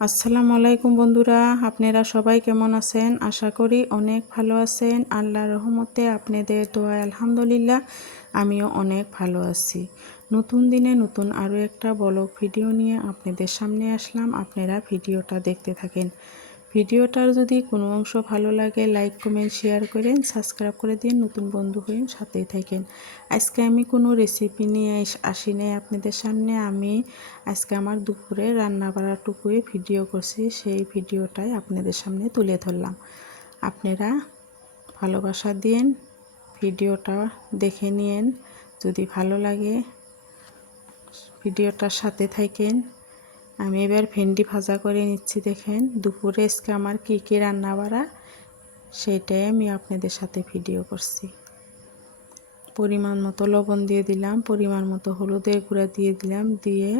আসসালামু আলাইকুম বন্ধুরা, আপনারা সবাই কেমন আছেন? আশা করি অনেক ভালো আছেন। আল্লাহর রহমতে আপনাদের দোয়ায় আলহামদুলিল্লাহ আমিও অনেক ভালো আছি। নতুন দিনে নতুন আরও একটা ব্লগ ভিডিও নিয়ে আপনাদের সামনে আসলাম। আপনারা ভিডিওটা দেখতে থাকেন। ভিডিওটার যদি কোনো অংশ ভালো লাগে লাইক কমেন্ট শেয়ার করেন, সাবস্ক্রাইব করে দিন, নতুন বন্ধু হয়ে সাথেই থাকেন। আজকে আমি কোনো রেসিপি নিয়ে আসি নাই আপনাদের সামনে। আমি আজকে আমার দুপুরে রান্না বাড়াটুকুই ভিডিও করছি, সেই ভিডিওটাই আপনাদের সামনে তুলে ধরলাম। আপনারা ভালোবাসা দিন, ভিডিওটা দেখে নিন। যদি ভালো লাগে ভিডিওটার সাথে থাকেন। আমি এবার ভেন্ডি ভাজা করে নিচ্ছি। দেখেন দুপুরে আজকে আমার কী রান্না বাড়া সেইটাই আমি আপনাদের সাথে ভিডিও করছি। পরিমাণ মতো লবণ দিয়ে দিলাম, পরিমাণ মতো হলুদের গুঁড়া দিয়ে দিলাম, দিয়ে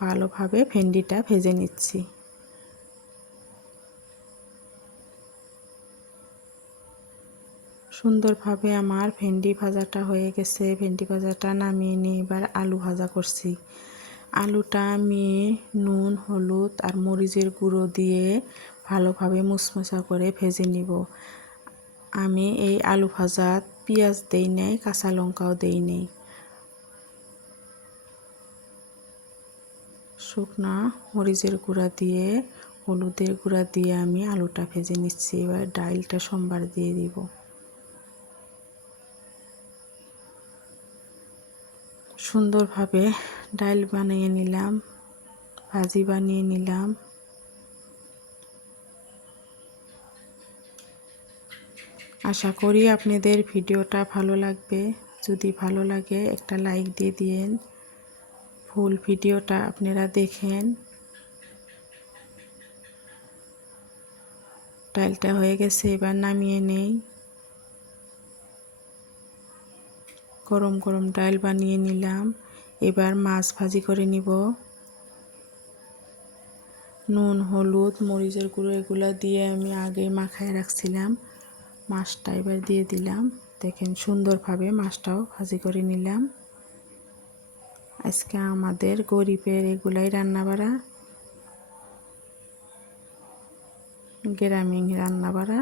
ভালোভাবে ভেন্ডিটা ভেজে নিচ্ছি। সুন্দরভাবে আমার ভেন্ডি ভাজাটা হয়ে গেছে। ভেন্ডি ভাজাটা নামিয়ে নিয়ে এবার আলু ভাজা করছি। আলুটা আমি নুন হলুদ আর মরিচের গুঁড়ো দিয়ে ভালোভাবে মুচমুচা করে ভেজে নিব। আমি এই আলু ভাজাত পেঁয়াজ দেই নাই, কাঁচা লঙ্কাও দেই নাই। শুকনা মরিচের গুঁড়া দিয়ে হলুদের গুঁড়া দিয়ে আমি আলুটা ভেজে নিচ্ছি। এবার ডালটা সোমবার দিয়ে দিব। সুন্দরভাবে ডাল বানিয়ে নিলাম, ভাজি বানিয়ে নিলাম। আশা করি আপনাদের ভিডিওটা ভালো লাগবে। যদি ভালো লাগে একটা লাইক দিয়ে দিন। ফুল ভিডিওটা আপনারা দেখেন। ডালটা হয়ে গেছে, এবার নামিয়ে নেই। গরম গরম ডাল বানিয়ে নিলাম। এবার মাছ ভাজি করে নিব। নুন হলুদ মরিচের গুঁড়ো এগুলো দিয়ে আমি আগে মাখায় রাখছিলাম। মাছটা এবার দিয়ে দিলাম। দেখেন সুন্দরভাবে মাছটাও ভাজি করে নিলাম। আজকে আমাদের গরিবের এগুলাই রান্নাবাড়া, গ্রামীণ রান্নাবাড়া।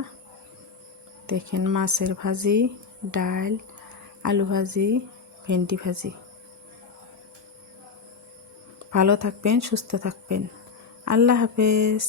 দেখেন মাছের ভাজি, ডাল, আলু ভাজি, ভেন্ডি ভাজি। ভালো থাকবেন, সুস্থ থাকবেন। আল্লাহ হাফেজ।